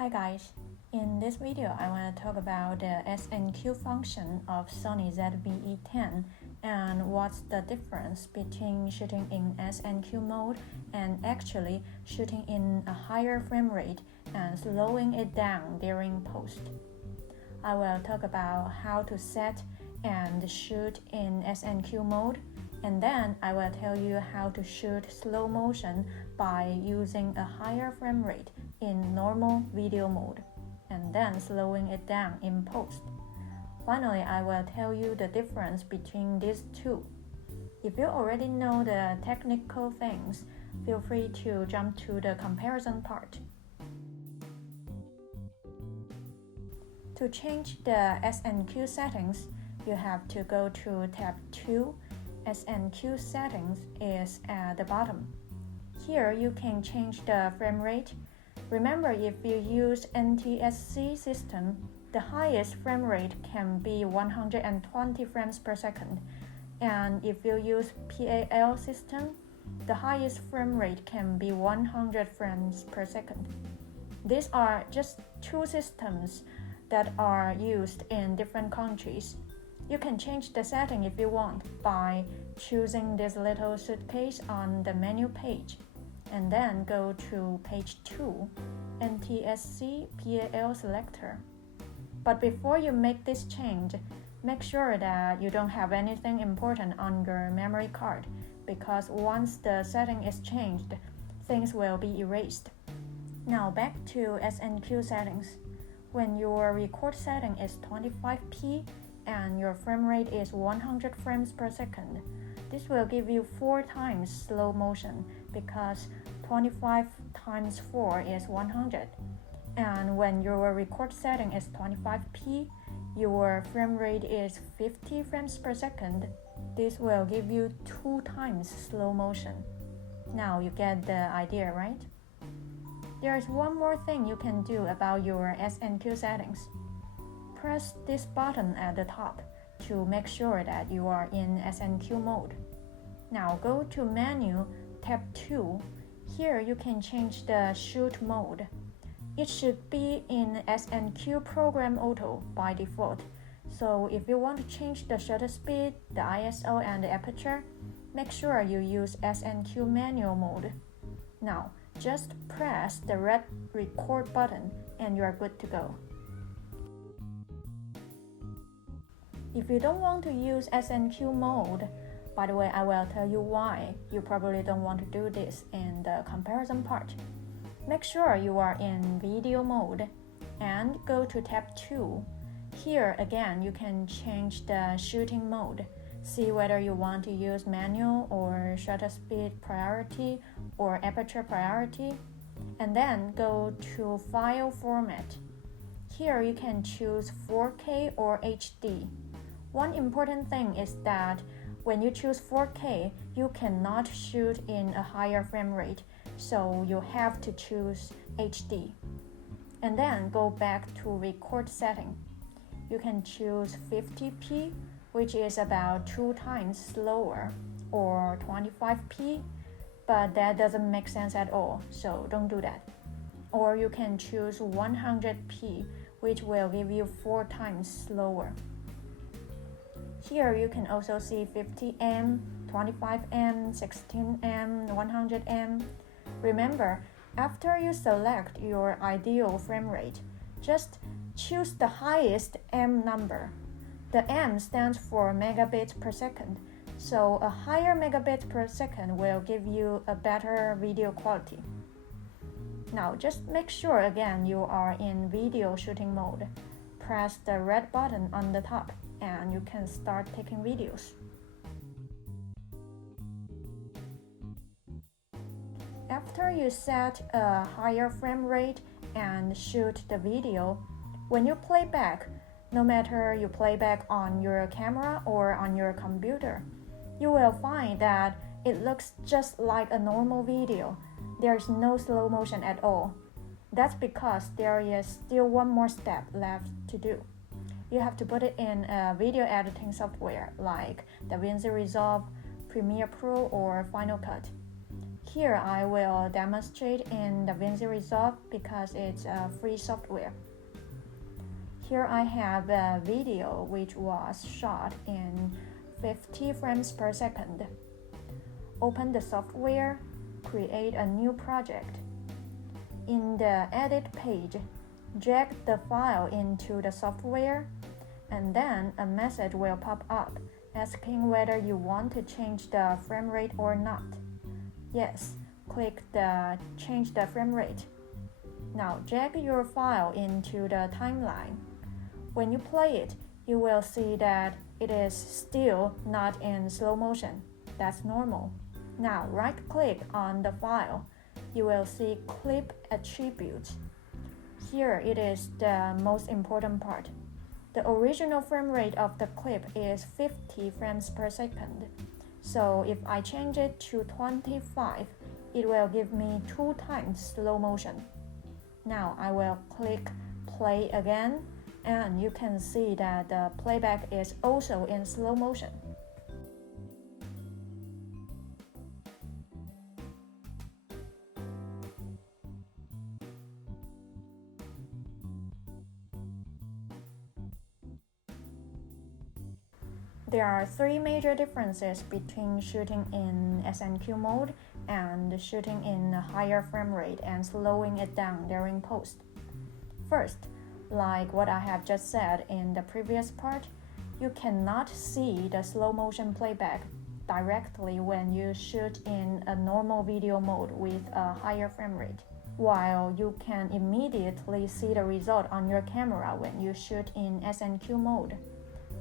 Hi guys, in this video I want to talk about the S&Q function of Sony ZV-E10 and what's the difference between shooting in S&Q mode and actually shooting in a higher frame rate and slowing it down during post. I will talk about how to set and shoot in S&Q mode, and then I will tell you how to shoot slow motion by using a higher frame rate in normal video mode, and then slowing it down in post. Finally, I will tell you the difference between these two. If you already know the technical things, feel free to jump to the comparison part. To change the S&Q settings, you have to go to tab 2. S&Q settings is at the bottom. Here you can change the frame rate. Remember, if you use NTSC system, the highest frame rate can be 120 frames per second. And if you use PAL system, the highest frame rate can be 100 frames per second. These are just two systems that are used in different countries. You can change the setting if you want by choosing this little suitcase on the menu page, and then go to page 2, NTSC PAL selector. But before you make this change, make sure that you don't have anything important on your memory card, because once the setting is changed, things will be erased. Now back to S&Q settings. When your record setting is 25p and your frame rate is 100 frames per second, this will give you 4 times slow motion because 25 times 4 is 100. And when your record setting is 25p, your frame rate is 50 frames per second, this will give you 2 times slow motion. Now you get the idea, right? There is one more thing you can do about your S&Q settings. Press this button at the top to make sure that you are in S&Q mode. Now go to Menu, tab 2. Here you can change the shoot mode. It should be in S&Q Program Auto by default. So if you want to change the shutter speed, the ISO and the aperture, make sure you use S&Q manual mode. Now just press the red record button and you are good to go. If you don't want to use S&Q mode, by the way, I will tell you why you probably don't want to do this in the comparison part. Make sure you are in video mode and go to tab 2. Here again, you can change the shooting mode. See whether you want to use manual or shutter speed priority or aperture priority, and then go to file format. Here you can choose 4K or HD. One important thing is that when you choose 4K, you cannot shoot in a higher frame rate, so you have to choose HD. And then go back to record setting. You can choose 50p, which is about 2 times slower, or 25p, but that doesn't make sense at all, so don't do that. Or you can choose 100p, which will give you 4 times slower. Here you can also see 50M, 25M, 16M, 100M. Remember, after you select your ideal frame rate, just choose the highest M number. The M stands for megabits per second, so a higher megabits per second will give you a better video quality. Now just make sure again you are in video shooting mode. Press the red button on the top and you can start taking videos. After you set a higher frame rate and shoot the video, when you play back, no matter you play back on your camera or on your computer, you will find that it looks just like a normal video. There's no slow motion at all. That's because there is still one more step left to do. You have to put it in a video editing software like DaVinci Resolve, Premiere Pro, or Final Cut. Here I will demonstrate in DaVinci Resolve because it's a free software. Here I have a video which was shot in 50 frames per second. Open the software, create a new project. In the edit page, drag the file into the software, and then a message will pop up asking whether you want to change the frame rate or not. Yes, click the change the frame rate. Now drag your file into the timeline. When you play it, you will see that it is still not in slow motion. That's normal. Now right-click on the file. You will see Clip Attributes. Here it is the most important part. The original frame rate of the clip is 50 frames per second. So if I change it to 25, it will give me 2 times slow motion. Now I will click play again, and you can see that the playback is also in slow motion. There are 3 major differences between shooting in S&Q mode and shooting in a higher frame rate and slowing it down during post. First, like what I have just said in the previous part, you cannot see the slow motion playback directly when you shoot in a normal video mode with a higher frame rate, while you can immediately see the result on your camera when you shoot in S&Q mode.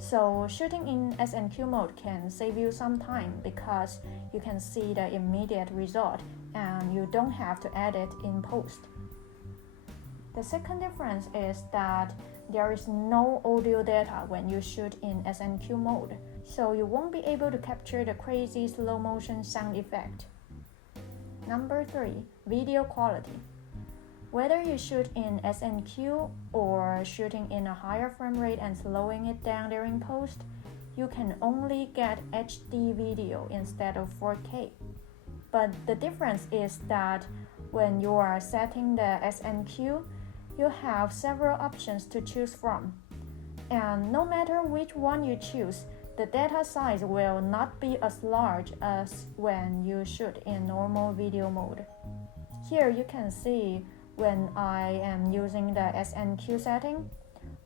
So shooting in S&Q mode can save you some time because you can see the immediate result and you don't have to edit in post. The second difference is that there is no audio data when you shoot in S&Q mode, so you won't be able to capture the crazy slow motion sound effect. Number 3, video quality. Whether you shoot in S&Q or shooting in a higher frame rate and slowing it down during post, you can only get HD video instead of 4K. But the difference is that when you are setting the S&Q, you have several options to choose from. And no matter which one you choose, the data size will not be as large as when you shoot in normal video mode. Here you can see when I am using the S&Q setting,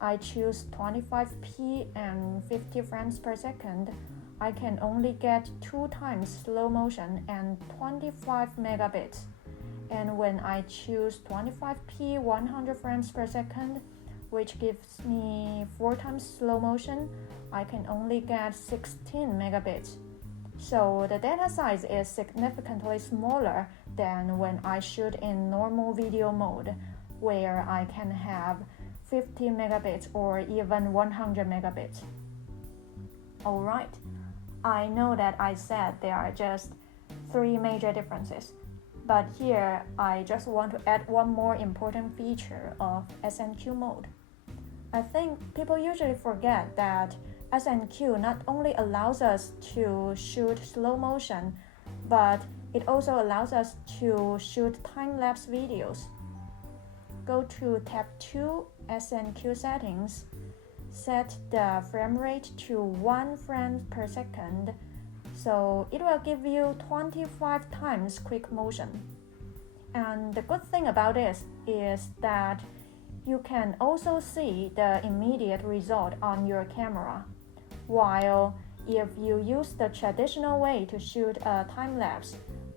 I choose 25p and 50 frames per second. I can only get 2 times slow motion and 25 megabits. And when I choose 25p 100 frames per second, which gives me 4 times slow motion, I can only get 16 megabits. So the data size is significantly smaller than when I shoot in normal video mode, where I can have 50 megabits or even 100 megabits. Alright, I know that I said there are just 3 major differences, but here I just want to add one more important feature of S&Q mode. I think people usually forget that S&Q not only allows us to shoot slow motion, but it also allows us to shoot time-lapse videos. Go to tab 2, S&Q settings, set the frame rate to 1 frame per second, so it will give you 25 times quick motion. And the good thing about this is that you can also see the immediate result on your camera. While if you use the traditional way to shoot a time-lapse,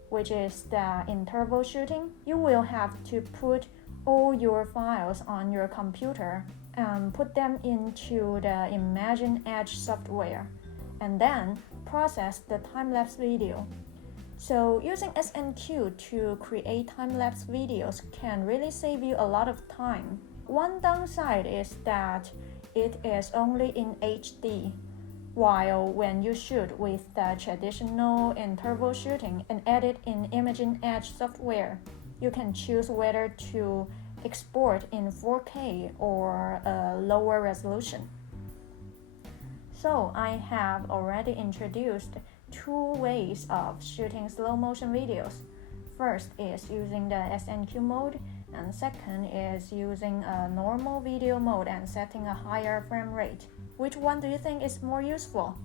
which is the interval shooting, you will have to put all your files on your computer and put them into the Imagine Edge software, and then process the time-lapse video. So using S&Q to create time-lapse videos can really save you a lot of time. One downside is that it is only in HD, while when you shoot with the traditional interval shooting and edit in Imagine Edge software, you can choose whether to export in 4K or a lower resolution. So I have already introduced 2 ways of shooting slow motion videos. First is using the S&Q mode, and second is using a normal video mode and setting a higher frame rate. Which one do you think is more useful?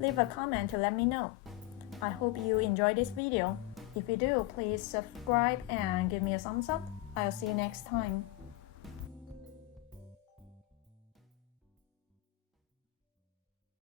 Leave a comment to let me know. I hope you enjoyed this video. If you do, please subscribe and give me a thumbs up. I'll see you next time.